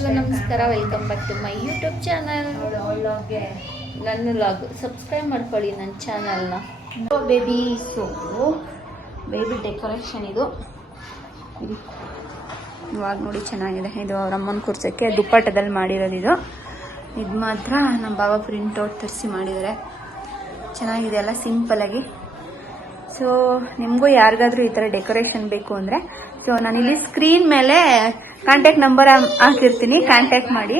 ಎಲ್ರಿಗೂ ನಮಸ್ಕಾರ. Welcome back to my YouTube channel. ನನ್ನ ವ್ಲಾಗ್ ಸಬ್ಸ್ಕ್ರೈಬ್ ಮಾಡ್ಕೊಳ್ಳಿ ನನ್ನ ಚಾನಲ್ನ. ಬೇಬಿ ಸೋಪು, ಬೇಬಿ ಡೆಕೋರೇಷನ್ ಇದು ಇವಾಗ ನೋಡಿ ಚೆನ್ನಾಗಿದೆ. ಇದು ಅವ್ರ ಅಮ್ಮನ ಕೂರ್ಸೋಕ್ಕೆ ದುಪ್ಪಟ್ಟದಲ್ಲಿ ಮಾಡಿರೋದು. ಇದು ಮಾತ್ರ ನಮ್ಮ ಬಾಬಾ ಪ್ರಿಂಟ್ಔಟ್ ತರಿಸಿ ಮಾಡಿದ್ದಾರೆ. ಚೆನ್ನಾಗಿದೆ ಅಲ್ಲ, ಸಿಂಪಲ್ಲಾಗಿ. ಸೊ ನಿಮಗೂ ಯಾರಿಗಾದ್ರೂ ಈ ಥರ ಡೆಕೋರೇಷನ್ ಬೇಕು ಅಂದರೆ ಸೊ ನಾನಿಲ್ಲಿ ಸ್ಕ್ರೀನ್ ಮೇಲೆ ಕಾಂಟ್ಯಾಕ್ಟ್ ನಂಬರ್ ಹಾಕಿರ್ತೀನಿ, ಕಾಂಟ್ಯಾಕ್ಟ್ ಮಾಡಿ.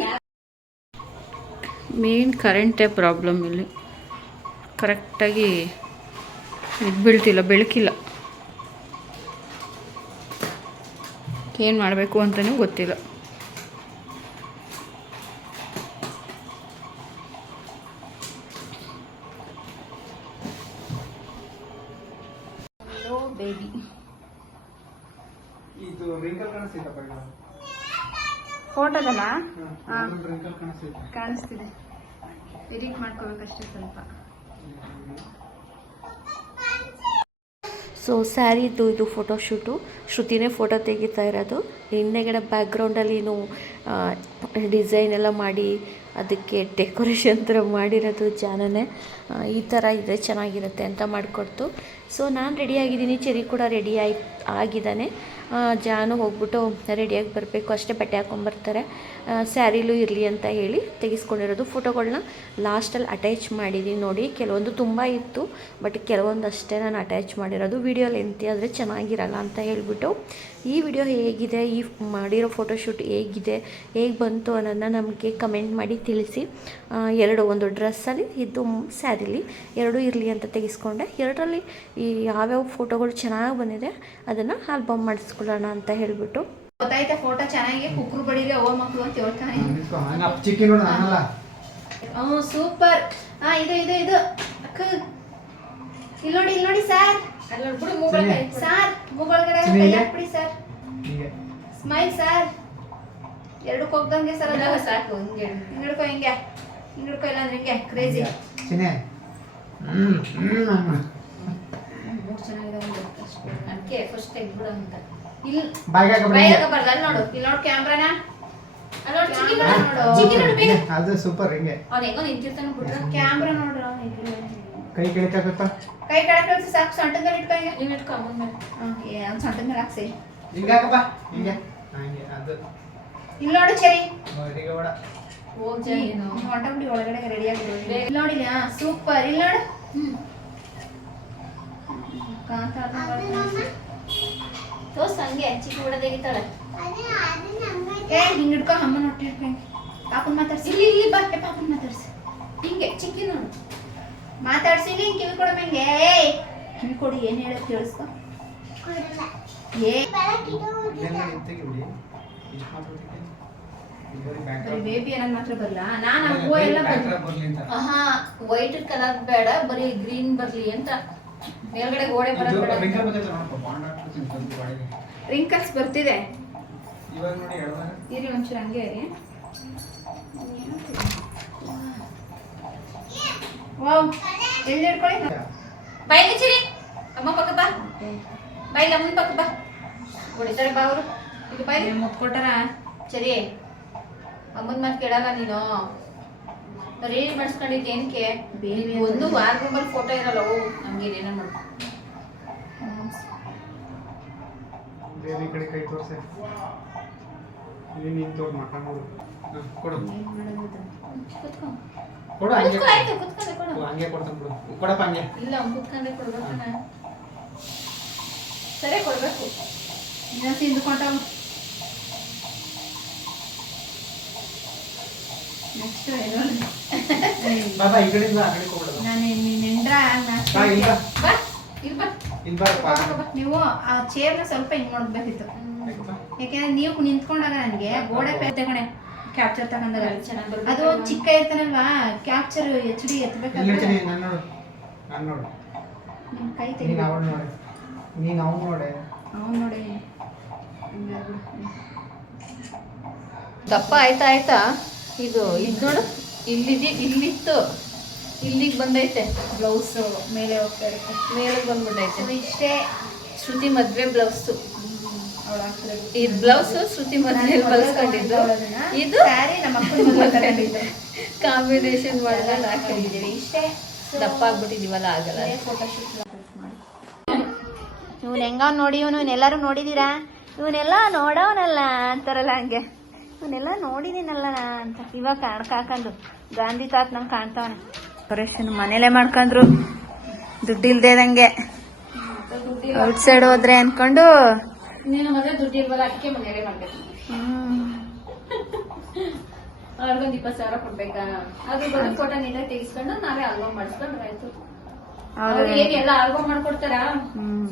ಮೇನ್ ಕರೆಂಟೇ ಪ್ರಾಬ್ಲಮ್ ಇಲ್ಲಿ. ಕರೆಕ್ಟಾಗಿ ಇದು ಬೀಳ್ತಿಲ್ಲ, ಬೆಳಕಿಲ್ಲ. ಏನು ಮಾಡಬೇಕು ಅಂತಲೂ ಗೊತ್ತಿಲ್ಲ. Hello baby. ಇದು ರಿಂಕಲ್ ಕಾಣಿಸ್ತಿದ್ದಪ್ಪ, ಈಗ ಫೋಟೋದಲ್ಲ ರಿಂಕಲ್ ಕಾಣಿಸ್ತಿದೆ. ಎಡಿಟ್ ಮಾಡ್ಕೋಬೇಕಷ್ಟೇ ಸ್ವಲ್ಪ. ಸೊ ಸ್ಯಾರಿದು ಇದು ಫೋಟೋಶೂಟು. ಶ್ರುತಿನೇ ಫೋಟೋ ತೆಗಿತಾ ಇರೋದು. ಹಿಂದೆಗಡೆ ಬ್ಯಾಕ್ಗ್ರೌಂಡಲ್ಲಿ ಡಿಸೈನ್ ಎಲ್ಲ ಮಾಡಿ ಅದಕ್ಕೆ ಡೆಕೋರೇಷನ್ ಥರ ಮಾಡಿರೋದು ಜಾನನೇ. ಈ ಥರ ಇದ್ರೆ ಚೆನ್ನಾಗಿರುತ್ತೆ ಅಂತ ಮಾಡಿಕೊಡ್ತು. ಸೊ ನಾನು ರೆಡಿಯಾಗಿದ್ದೀನಿ, ಚೆರಿ ಕೂಡ ರೆಡಿ ಆಗಿದ್ದಾನೆ. ಜಾನು ಹೋಗ್ಬಿಟ್ಟು ರೆಡಿಯಾಗಿ ಬರಬೇಕು ಅಷ್ಟೇ, ಬಟ್ಟೆ ಹಾಕ್ಕೊಂಬರ್ತಾರೆ. ಸ್ಯಾರಿಲೂ ಇರಲಿ ಅಂತ ಹೇಳಿ ತೆಗೆಸ್ಕೊಂಡಿರೋದು. ಫೋಟೋಗಳನ್ನ ಲಾಸ್ಟಲ್ಲಿ ಅಟ್ಯಾಚ್ ಮಾಡಿದ್ದೀನಿ ನೋಡಿ. ಕೆಲವೊಂದು ತುಂಬ ಇತ್ತು, ಬಟ್ ಕೆಲವೊಂದು ಅಷ್ಟೇ ನಾನು ಅಟ್ಯಾಚ್ ಮಾಡಿರೋದು. ವಿಡಿಯೋ ಲೆಂತಿ ಆದರೆ ಚೆನ್ನಾಗಿರಲ್ಲ ಅಂತ ಹೇಳ್ಬಿಟ್ಟು. ಈ ವಿಡಿಯೋ ಹೇಗಿದೆ, ಈ ಮಾಡಿರೋ ಫೋಟೋಶೂಟ್ ಹೇಗಿದೆ, ಹೇಗೆ ಬಂತು ಅನ್ನೋದನ್ನ ನಮಗೆ ಕಮೆಂಟ್ ಮಾಡಿ ತಿಳಿಸಿ. ಒಂದು ಡ್ರೆಸ್ಸಲ್ಲಿ ಇದು ಸ್ಯಾರಿಲಿ ಎರಡೂ ಇರಲಿ ಅಂತ ತೆಗೆಸ್ಕೊಂಡೆ. ಎರಡರಲ್ಲಿ ಈ ಯಾವ್ಯಾವ ಫೋಟೋಗಳು ಚೆನ್ನಾಗಿ ಬಂದಿದೆ ಅದನ್ನು ಆಲ್ಬಮ್ ಮಾಡಿಸ್ಕೊಳ್ಳೋಣ ಅಂತ ಹೇಳ್ಬಿಟ್ಟು. ಗೊತ್ತಾಯ್ತಾ ಫೋಟೋ ಚೆನ್ನಾಗಿ ಕುಕ್ರು ಬಡಿಲಿ ಅವ ಮಕ್ಕಳು ಅಂತ ಹೇಳ್ತಾನೆ. ಸೂಪರ್. ಇದು ಇದು ಇದು ಅಕ್ಕ ಇಲ್ಲಿ ನೋಡಿ ಸರ್. ಸರ್ ಮೂಗೊಳಗಡೆ ಕೈ ಹಾಕ್ಬಿಡಿ ಸರ್. Smile sir. ಎರಡಕ್ಕೆ ಹೋಗ್ದಂಗೆ ಸರ್. ಅದ ಸಾಕು. ಹಿಂಗಿಡ್ಕೊ ಹಿಂಗೆ ಹಿಂಗಿಡ್ಕೊ, ಇಲ್ಲ ಅಂದ್ರೆ ಹಿಂಗೆ ಕ್ರೇಜಿ. ಚೆನ್ನಾಗಿದೆ ಅದಕ್ಕೆ ಫಸ್ಟ್ ತೆಗ್ಬಿಡು ಅಂತ. ಇಲ್ಲಿ ಬರ್ದ ನೋಡು. ಇಲ್ಲಿ ನೋಡು ಕ್ಯಾಮ್ರಾನ. ಅದು ಸೂಪರ್. ಹಿಂಗೆ ಅವ್ನು ಹೆಂಗೋ ನಿಂತಿರ್ತಾನೆ ಬಿಟ್ರೆ ಕ್ಯಾಮ್ರಾ ನೋಡ್ರ. ಕೈ ಕೆಳಕಾಗುತ್ತಾ? ಕೈ ಕೆಳಕಳಿಸಿ ಸಾಕು. ಸೊಂಟದಲ್ಲಿ ಇಟ್ಕೊ. ಹಿಂಗೆ ಹಿಂಗೆ ಇಟ್ಕೊ. ಅಮ್ಮನ ಮೇಲೆ ಅವ್ನು ಸೊಂಟದ ಮೇಲೆ ಹಾಕ್ಸಿ. ಹಿಂಗೆ ಹಾಕಪ್ಪ. ಹಿಂಗೆ ಹಂಗೆ ಅದು. ಇಲ್ಲಿ ನೋಡು ಚೆರಿ. ಹೊರಗೆ ಓಡ ಹೋಗ್ ಜೈ. ಹೊಂಟಬಿಡಿ ಒಳಗಡೆ ರೆಡಿ ಆಗಿರೋ. ಇಲ್ಲಿ ನೋಡಿ. ಸೂಪರ್. ಇಲ್ಲಿ ನೋಡು. ತೋರ್ಸ ಹಂಗೆ ಚಿಕ್ಕ ಹುಡ ತೆಗಿತಾಳೆ. ಹಿಂಗೆ ಇಟ್ಕೊ. ಅಮ್ಮನ ಹೊಟ್ಟೆ ಇಟ್ಕೊ. ಪಾಪನ್ ಮಾತಾಡ್ಸಿ. ಇಲ್ಲಿ ಇಲ್ಲಿ ಬಾ. ಪಾಪನ್ ಮಾತಾಡ್ಸಿ. ಹಿಂಗೆ ಚಿಕ್ಕಿ ನೋಡು. ಮಾತಾಡ್ಸಿ. ಹಿಂಗೆ ಕಿವಿ ಕೊಡ. ಹಿಂಗೆ ಕಿವಿ ಕೊಡಿ. ಏನು ಹೇಳೋದು ಕೇಳಿಸ್ಕೊ. ಬೇಬಿ ಅನ್ನೋದು ಮಾತ್ರ ಬರಲ್ಲ. ನಾನು ಹೂವು ಎಲ್ಲ ವೈಟ್ ಕಲರ್ ಬೇಡ, ಬರೀ ಗ್ರೀನ್ ಬರ್ಲಿ ಅಂತ. ಮೇಲ್ಗಡೆ ಗೋಡೆ ಬರೋದು ಬೇಡ. ರಿಂಕಲ್ಸ್ ಬರ್ತಿದೆ ಇರಿ ಒಂಚೂರು ಹಂಗೆ ಇರಿ. ವಾವ್. ಎಲ್ಲಿ ಹಿಡ್ಕೊಳ್ಳಿ. ಬೈಲಿ ಚಿರಿ. ಅಮ್ಮ ಪಕ್ಕ ಬಾ. ಬೈಲಿ ಅಮ್ಮನ ಪಕ್ಕ ಬಾ. ಹೊಡಿತಾರೆ ಬಾ ಅವರು. ಇದು ಬೈಲಿ ಮುತ್ಕೊಟ್ಟಾರ. ಸರಿ ಅಮ್ಮನ ಮಾತು ಕೇಳಲ್ಲ ನೀನು. ರೀಲ್ ಮಾಡಿಸ್ಕೊಂಡಿದ್ದು ಏನಕ್ಕೆ? ಒಂದು ವಾರದಲ್ಲಿ ಫೋಟೋ ಇರಲ್ಲ. ನಮ್ಗೆ ಏನೇನೋ ಮಾಡು. ಬೇರೆ ಕಡೆ ಕೈ ತೋರ್ಸೆ. ನೀನು ತೋರ್ ಮಕ್ಕ ನೋಡು. ಕೊಡು ಕೊಡು. ಆಯ್ತು ಕುತ್ಕೊಂಡೆ ಕೊಡು. ಹಂಗೆ ಕೊಡ್ತಾನೆ ಬಿಡು. ಕೊಡಪ್ಪ ಹಂಗೆ. ಇಲ್ಲ ಕುತ್ಕೊಂಡೆ ಕೊಡ್ಬೇಕಣ್ಣ. ಸರಿ ಕೊಡ್ಬೇಕು. ಇನ್ನೂ ತಿಂದುಕೊಂಡ. ನೆಕ್ಸ್ಟ್ ಬಾಬಾ ಈ ಕಡೆಯಿಂದ ಆ ಕಡೆ ಹೋಗ್ಬಿಡು. ನಾನು ನಿನ್ನೆಂಡ್ರ ಬಾ ಇಲ್ಲಿ ಬಾ. ಬಾ ಇಲ್ಲಿ ಬಾ. ಇಲ್ಲಿ ಬಾರಪ್ಪ. ನೀವು ಆ ಚೇರ್ನ ಸ್ವಲ್ಪ ಹಿಂಗೆ ನೋಡ್ಬೇಕಿತ್ತು. ಯಾಕೆಂದ್ರೆ ನೀವು ನಿಂತ್ಕೊಂಡಾಗ ನನಗೆ ಗೋಡೆ ತಗೊಂಡೆ ಕ್ಯಾಪ್ಚರ್ ತಗೊಂಡಾಗ ಅದು ಚಿಕ್ಕ ಇರ್ತಾನಲ್ವಾ, ಕ್ಯಾಪ್ಚರ್ HD ಎತ್ತಬೇಕಾದ್ರೆ ನಾನು ನೋಡು. ನಿಮ್ಮ ಕೈ ನೀನು ತೆಗಿ. ಅವನು ನೋಡಿ. ನೀನು ಅವನು ನೋಡಿ. ಅವ್ನು ನೋಡಿ. ದಪ್ಪ ಆಯ್ತಾ. ಇದು ನೋಡು, ಇಲ್ಲಿತ್ತು, ಇಲ್ಲಿಗೆ ಬಂದೈತೆ. ಬ್ಲೌಸ್ ಮೇಲೆ ಹೋಗ್ತಾ ಇರುತ್ತೆ. ಮೇಲೆ ಬಂದ್ಬಿಟ್ಟೈತೆ. ಇಷ್ಟೇ ಶ್ರುತಿ ಮದುವೆ ಬ್ಲೌಸು. ಇದು ಬ್ಲೌಸ್ ಶ್ರುತಿ ಮದುವೆ ಬಳಸ್ಕೊಂಡಿದ್ದು, ಇದು ಸ್ಯಾರಿ ನಮ್ಮ ಅಕ್ಕನ ಕಾಂಬಿನೇಷನ್ ಮಾಡ್ಕೊಂಡು ಹಾಕೊಂಡಿದ್ದೀವಿ. ಇಷ್ಟೇ. ದಪ್ಪ ಆಗ್ಬಿಟ್ಟಿದೀವಲ್ಲ, ಆಗಲ್ಲ. ಇವನ್ ಹೆಂಗ ನೋಡಿ, ಇವನೆಲ್ಲರೂ ನೋಡಿದೀರಾ, ಇವನೆಲ್ಲ ನೋಡವನಲ್ಲ ಅಂತಾರಲ್ಲ ಹಂಗೆ, ಇವನ್ನೆಲ್ಲ ನೋಡಿದೀನಲ್ಲ ಅಂತ. ಇವಾಗ ಕಣಕ್ ಹಾಕೊಂಡು ಗಾಂಧಿ ತಾತ್ ನಂಗೆ ಕಾಣ್ತಾವನೆ. ಡೆಕೋರೇಷನ್ ಮನೇಲೆ ಮಾಡ್ಕೊಂಡ್ರು, ದುಡ್ಡಿಲ್ದೇದಂಗೆ ಔಟ್ ಸೈಡ್ ಹೋದ್ರೆ ಅನ್ಕೊಂಡು. ನೀನು ಮದುವೆ ದುಡ್ಡು ಇಲ್ವಲ್ಲ, ಅದಕ್ಕೆ ಮನೆಯಲ್ಲೇ ಮಾಡ್ಬೇಕು. ಅವ್ರಿಗೊಂದು 20,000 ಕೊಡ್ಬೇಕಾ? ಅದ್ರ ಬಂದು ಫೋಟೋ ನೀಟಾಗಿ ತೆಗಿಸ್ಕೊಂಡು ನಾವೇ ಆಲ್ಬಮ್ ಮಾಡಿಸ್ಕೊಂಡ್ರೆ ಆಯ್ತು. ಅವ್ರು ಏನೆಲ್ಲ ಆಲ್ಬಮ್ ಮಾಡ್ಕೊಡ್ತಾರ,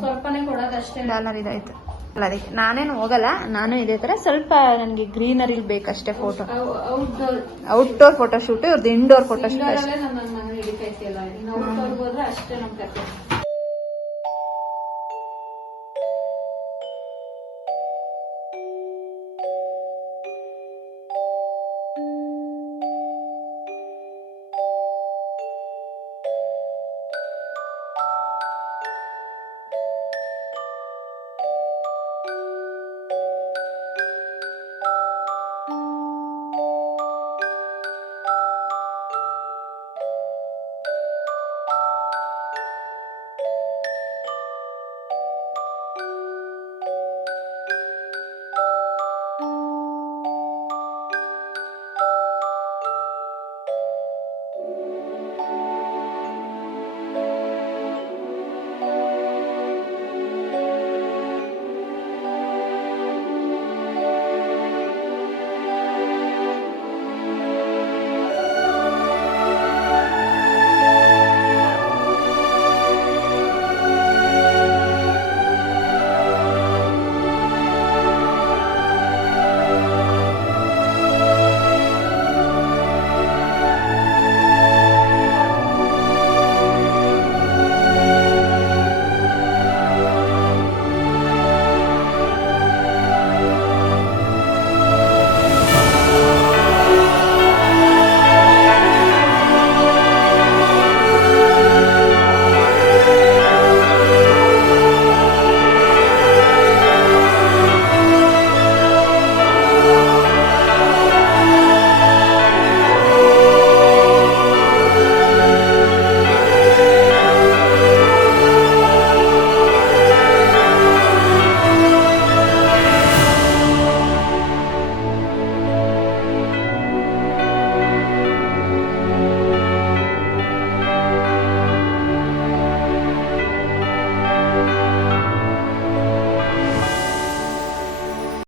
ಸ್ವಲ್ಪನೇ ಕೊಡೋದಷ್ಟೇ. ಡಾಲರ್ ಇದಾಯ್ತು ಅಲ್ಲ, ಅದಕ್ಕೆ ನಾನೇನು ಹೋಗಲ್ಲ. ನಾನು ಇದೇ ತರ ಸ್ವಲ್ಪ ನನಗೆ ಗ್ರೀನರಿ ಬೇಕಷ್ಟೇ ಫೋಟೋ. ಔಟ್ಡೋರ್ ಫೋಟೋ ಶೂಟ್, ಇವ್ರದ್ದು ಇಂಡೋರ್ ಫೋಟೋ ಶೂಟ್ ಅಷ್ಟೇ. ನಮ್ಮ ಮನೆ ಹಿಡಿತೈತಿಲ್ಲ, ಇನ್ನು ಔಟ್ಡೋರ್ ಹೋದ್ರೆ ಅಷ್ಟೇ ನಮ್ ಕತೆ.